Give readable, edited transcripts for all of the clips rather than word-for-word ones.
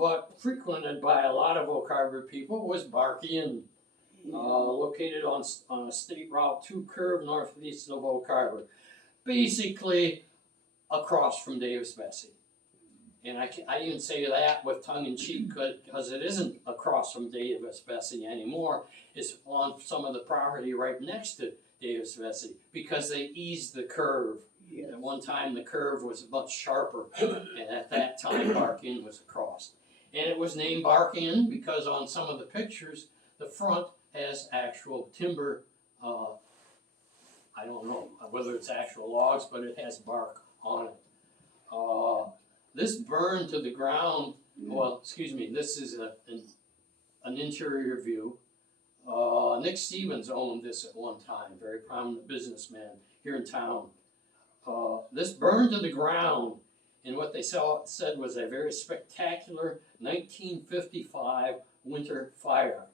but frequented by a lot of Oak Harbor people, was Barky Inn, located on a State Route 2 curve northeast of Oak Harbor, basically across from Davis Bessie. And I even say that with tongue in cheek because it isn't across from Davis Bessie anymore. It's on some of the property right next to Davis Bessie because they eased the curve. Yes. At one time the curve was much sharper, and at that time Bark Inn was across. And it was named Bark Inn because on some of the pictures the front has actual timber. I don't know whether it's actual logs, but it has bark on it. This burned to the ground. Well, excuse me. This is an interior view. Nick Stevens owned this at one time. Very prominent businessman here in town. This burned to the ground in what they said was a very spectacular 1955 winter fire.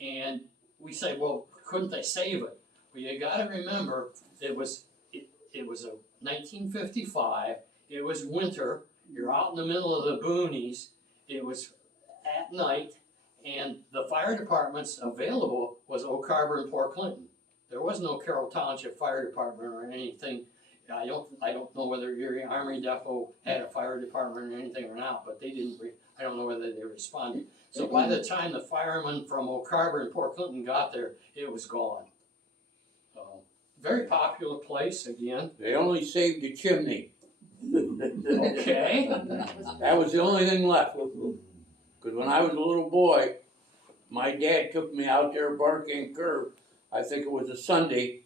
And we say, well, couldn't they save it? Well, you got to remember, it was a 1955. It was winter. You're out in the middle of the boonies. It was at night, and the fire departments available was Oak Harbor and Port Clinton. There was no Carroll Township Fire Department or anything. I don't know whether Erie Army Depot had a fire department or anything or not, but they didn't. I don't know whether they responded. So by the time the firemen from Oak Harbor and Port Clinton got there, it was gone. Very popular place again. They only saved the chimney. Okay. That was the only thing left. Because when I was a little boy, my dad took me out there Bark Inn Curve. I think it was a Sunday.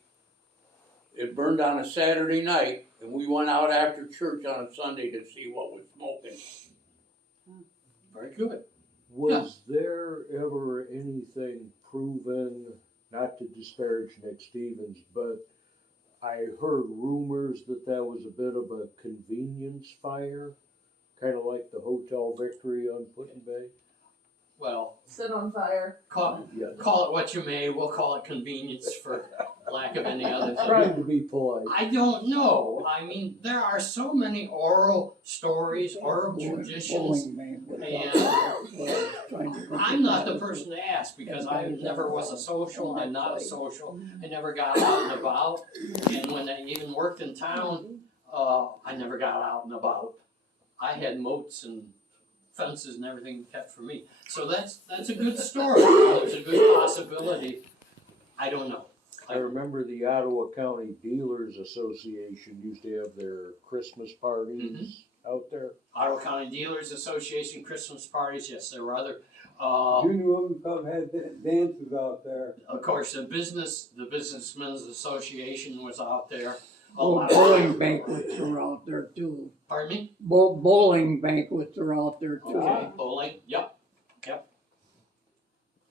It burned on a Saturday night, and we went out after church on a Sunday to see what was smoking. Very good. Was there ever anything proven, not to disparage Nick Stevens, but I heard rumors that that was a bit of a convenience fire, kind of like the Hotel Victory on Putin Bay? Well, set on fire. Call it what you may. We'll call it convenience for lack of any other thing. Trying to be polite. I don't know. I mean, there are so many oral stories, oral traditions, and I'm not the person to ask because I never was a social. I'm not a social. I never got out and about, and when I even worked in town, I never got out and about. I had moats and fences and everything kept for me. So that's a good story. There's a good possibility. I don't know. I remember the Ottawa County Dealers Association used to have their Christmas parties out there. Ottawa County Dealers Association Christmas parties. Yes, there were other. Junior Women's Club had dances out there. Of course, the Businessmen's Association was out there. Bowling banquets are out there too. Pardon me? Bowling banquets are out there too. Okay, bowling. Yep.